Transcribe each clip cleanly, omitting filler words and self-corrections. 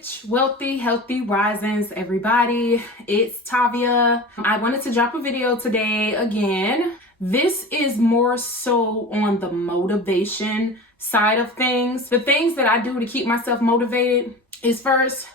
Rich, wealthy, healthy risings, everybody. It's Tavia. I wanted to drop a video today again. This is more so on the motivation side of things. The things that I do to keep myself motivated is, first,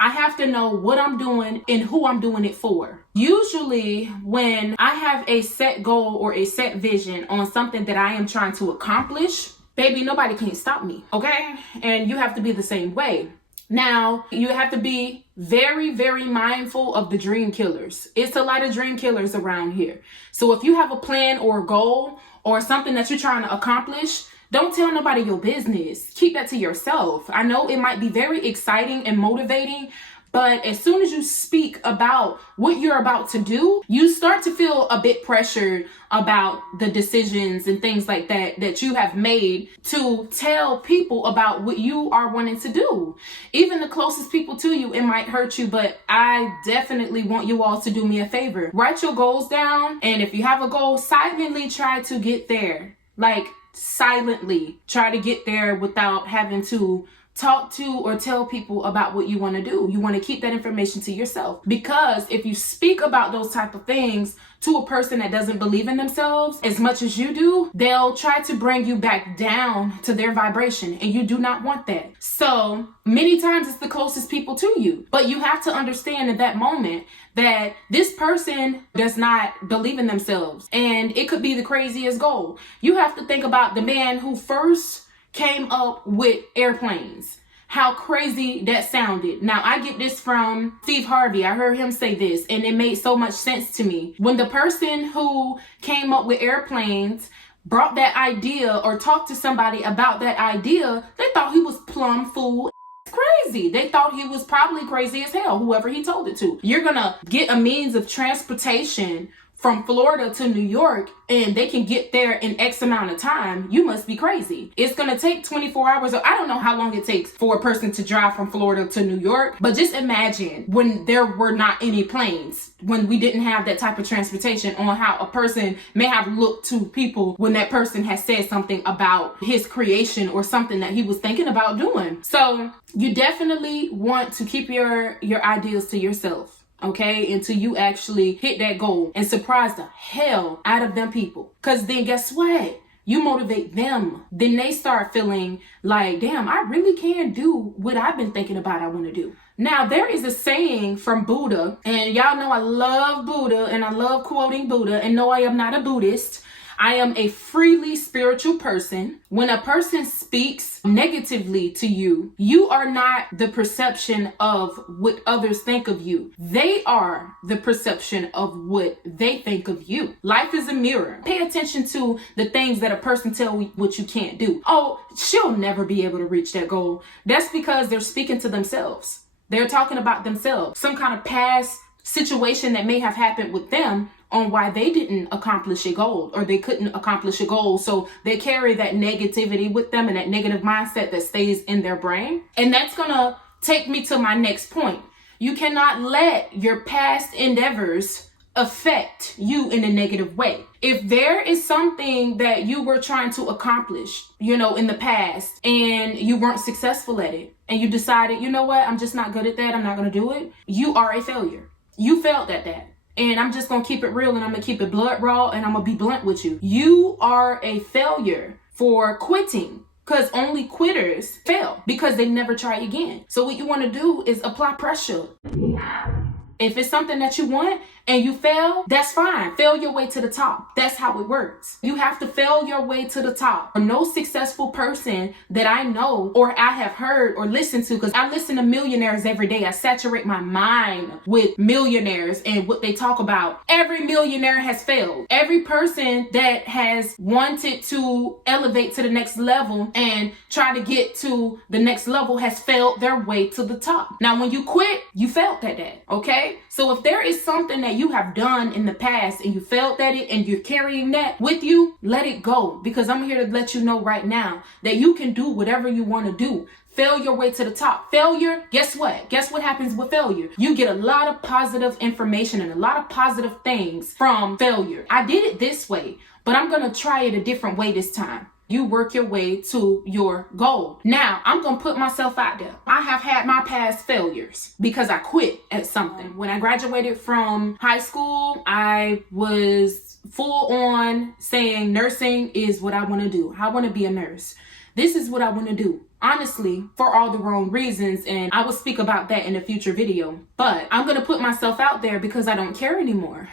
I have to know what I'm doing and who I'm doing it for. Usually when I have a set goal or a set vision on something that I am trying to accomplish, baby, nobody can stop me, okay? And you have to be the same way. Now, you have to be very, very mindful of the dream killers. It's a lot of dream killers around here. So if you have a plan or a goal or something that you're trying to accomplish, don't tell nobody your business. Keep that to yourself. I know it might be very exciting and motivating, but as soon as you speak about what you're about to do, you start to feel a bit pressured about the decisions and things like that you have made to tell people about what you are wanting to do. Even the closest people to you, it might hurt you, but I definitely want you all to do me a favor. Write your goals down, and if you have a goal, silently try to get there. Like, silently try to get there without having to talk to or tell people about what you want to do. You want to keep that information to yourself, because if you speak about those type of things to a person that doesn't believe in themselves as much as you do, they'll try to bring you back down to their vibration, and you do not want that. So many times it's the closest people to you, but you have to understand in that moment that this person does not believe in themselves, and it could be the craziest goal. You have to think about the man who first came up with airplanes. How crazy that sounded. Now, I get this from Steve Harvey. I heard him say this, and it made so much sense to me. When the person who came up with airplanes brought that idea or talked to somebody about that idea, they thought he was plumb fool crazy. They thought he was probably crazy as hell, whoever he told it to. You're gonna get a means of transportation from Florida to New York, and they can get there in X amount of time. You must be crazy. It's gonna take 24 hours, or I don't know how long it takes for a person to drive from Florida to New York, but just imagine when there were not any planes, when we didn't have that type of transportation, on how a person may have looked to people when that person has said something about his creation or something that he was thinking about doing. So you definitely want to keep your ideas to yourself, okay, until you actually hit that goal and surprise the hell out of them people. Because then guess what? You motivate them. Then they start feeling like, damn, I really can do what I've been thinking about I want to do. Now, there is a saying from Buddha, and y'all know I love Buddha and I love quoting Buddha, and no, I am not a Buddhist. I am a freely spiritual person. When a person speaks negatively to you, you are not the perception of what others think of you. They are the perception of what they think of you. Life is a mirror. Pay attention to the things that a person tells you what you can't do. Oh, she'll never be able to reach that goal. That's because they're speaking to themselves. They're talking about themselves. Some kind of past situation that may have happened with them on why they didn't accomplish a goal, or they couldn't accomplish a goal. So they carry that negativity with them and that negative mindset that stays in their brain. And that's gonna take me to my next point. You cannot let your past endeavors affect you in a negative way. If there is something that you were trying to accomplish, in the past, and you weren't successful at it, and you decided, you know what, I'm just not good at that, I'm not gonna do it, you are a failure. You failed at that. And I'm just going to keep it real, and I'm going to keep it blood raw, and I'm going to be blunt with you. You are a failure for quitting, because only quitters fail because they never try again. So what you want to do is apply pressure. If it's something that you want and you fail, that's fine. Fail your way to the top. That's how it works. You have to fail your way to the top. No successful person that I know or I have heard or listened to, because I listen to millionaires every day. I saturate my mind with millionaires and what they talk about. Every millionaire has failed. Every person that has wanted to elevate to the next level and try to get to the next level has failed their way to the top. Now, when you quit, you failed at that, okay? So if there is something that you have done in the past and you failed at it and you're carrying that with you, let it go. Because I'm here to let you know right now that you can do whatever you want to do. Fail your way to the top. Failure, guess what? Guess what happens with failure? You get a lot of positive information and a lot of positive things from failure. I did it this way, but I'm going to try it a different way this time. you work your way to your goal. Now, I'm going to put myself out there. I have had my past failures because I quit at something. When I graduated from high school, I was full on saying nursing is what I want to do. I want to be a nurse. This is what I want to do. Honestly, for all the wrong reasons, and I will speak about that in a future video. But I'm going to put myself out there because I don't care anymore.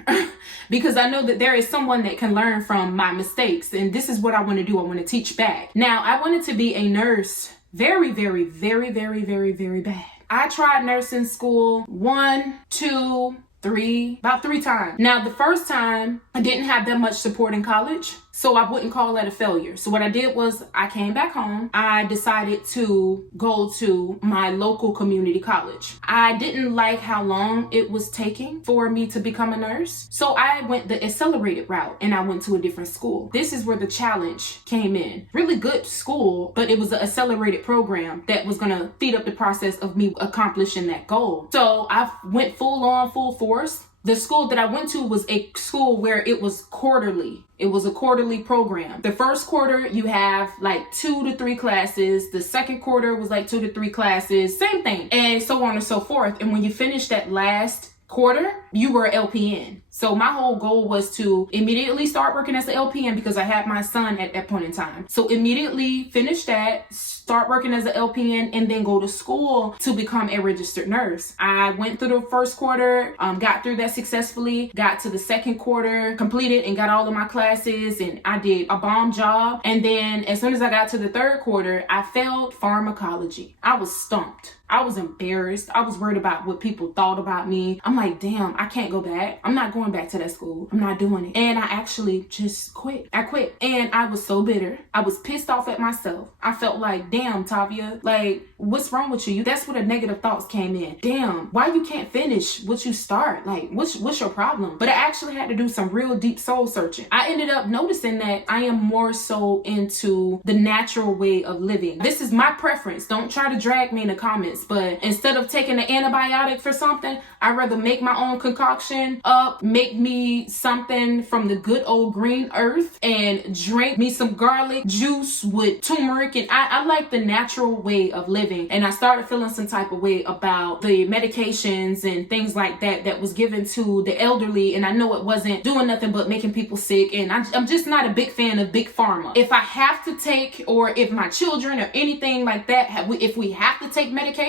Because I know that there is someone that can learn from my mistakes, and this is what I want to do. I want to teach back. Now, I wanted to be a nurse very, very, very, very, very, very bad. I tried nursing school 1, 2, 3, about 3 times. Now, the first time I didn't have that much support in college, so I wouldn't call that a failure. So what I did was I came back home. I decided to go to my local community college. I didn't like how long it was taking for me to become a nurse. So I went the accelerated route and I went to a different school. This is where the challenge came in. Really good school, but it was an accelerated program that was gonna speed up the process of me accomplishing that goal. So I went full force. The school that I went to was a school where it was quarterly. It was a quarterly program. The first quarter, you have like 2 to 3 classes. The second quarter was like 2 to 3 classes, same thing, and so on and so forth. And when you finish that last quarter, you were LPN. So my whole goal was to immediately start working as an LPN because I had my son at that point in time. So immediately finish that, start working as an LPN, and then go to school to become a registered nurse. I went through the first quarter, got through that successfully, got to the second quarter, completed and got all of my classes, and I did a bomb job. And then as soon as I got to the third quarter, I failed pharmacology. I was stumped. I was embarrassed. I was worried about what people thought about me. I'm like, damn, I can't go back. I'm not going back to that school. I'm not doing it. And I actually just quit. I quit. And I was so bitter. I was pissed off at myself. I felt like, damn, Tavia, like, what's wrong with you? That's where the negative thoughts came in. Damn, why you can't finish what you start? Like, what's your problem? But I actually had to do some real deep soul searching. I ended up noticing that I am more so into the natural way of living. This is my preference. Don't try to drag me in the comments. But instead of taking an antibiotic for something, I'd rather make my own concoction up, make me something from the good old green earth, and drink me some garlic juice with turmeric. And I like the natural way of living. And I started feeling some type of way about the medications and things like that that was given to the elderly. And I know it wasn't doing nothing but making people sick. And I'm just not a big fan of big pharma. If I have to take, or if my children or anything like that, if we have to take medications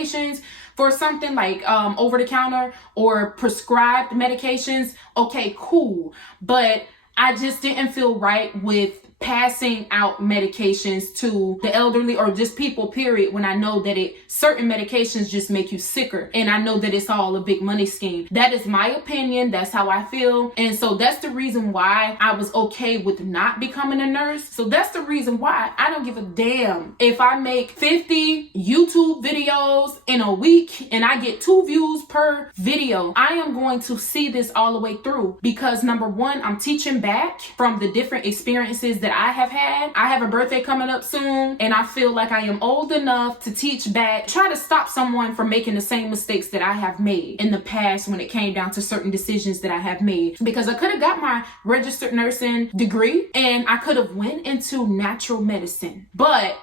for something like over the counter or prescribed medications, okay, cool. But I just didn't feel right with passing out medications to the elderly or just people, period, when I know that certain medications just make you sicker. And I know that it's all a big money scheme. That is my opinion. That's how I feel. And so that's the reason why I was okay with not becoming a nurse. So that's the reason why I don't give a damn if I make 50 YouTube videos in a week and I get 2 views per video. I am going to see this all the way through because number one, I'm teaching back from the different experiences that I have had. I have a birthday coming up soon, and I feel like I am old enough to teach back, try to stop someone from making the same mistakes that I have made in the past when it came down to certain decisions that I have made. Because I could have got my registered nursing degree and I could have went into natural medicine, but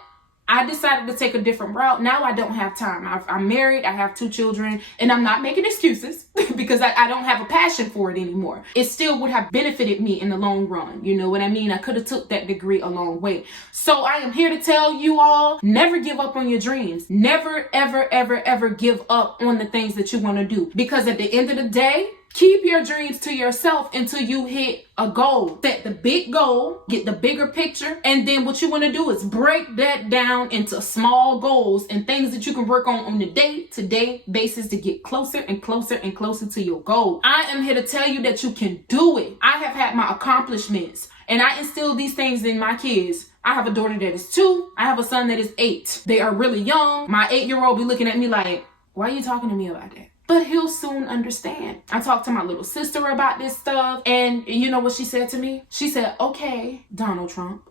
I decided to take a different route. Now I don't have time. I'm married, I have 2 children, and I'm not making excuses because I don't have a passion for it anymore. It still would have benefited me in the long run. You know what I mean? I could have took that degree a long way. So I am here to tell you all, never give up on your dreams. Never, ever, ever, ever give up on the things that you want to do. Because at the end of the day, keep your dreams to yourself until you hit a goal. Set the big goal, get the bigger picture, and then what you want to do is break that down into small goals and things that you can work on a day-to-day basis to get closer and closer and closer to your goal. I am here to tell you that you can do it. I have had my accomplishments, and I instill these things in my kids. I have a daughter that is 2. I have a son that is 8. They are really young. My 8-year-old be looking at me like, why are you talking to me about that? But he'll soon understand. I talked to my little sister about this stuff, and you know what she said to me? She said, okay, Donald Trump.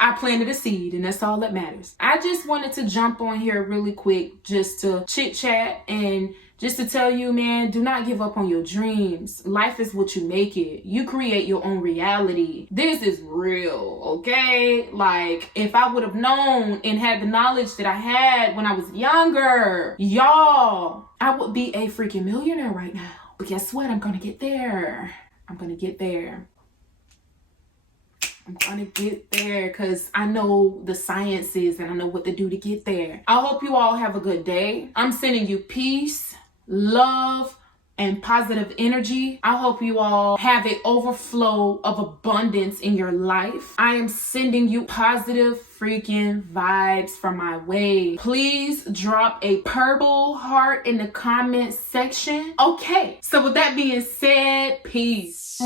I planted a seed, and that's all that matters. I just wanted to jump on here really quick just to chit chat and just to tell you, man, do not give up on your dreams. Life is what you make it. You create your own reality. This is real, okay? Like, if I would have known and had the knowledge that I had when I was younger, y'all, I would be a freaking millionaire right now. But guess what? I'm gonna get there. I'm gonna get there. I'm gonna get there because I know the sciences and I know what to do to get there. I hope you all have a good day. I'm sending you peace, love, and positive energy. I hope you all have an overflow of abundance in your life. I am sending you positive freaking vibes from my way. Please drop a purple heart in the comment section. Okay, so with that being said, peace.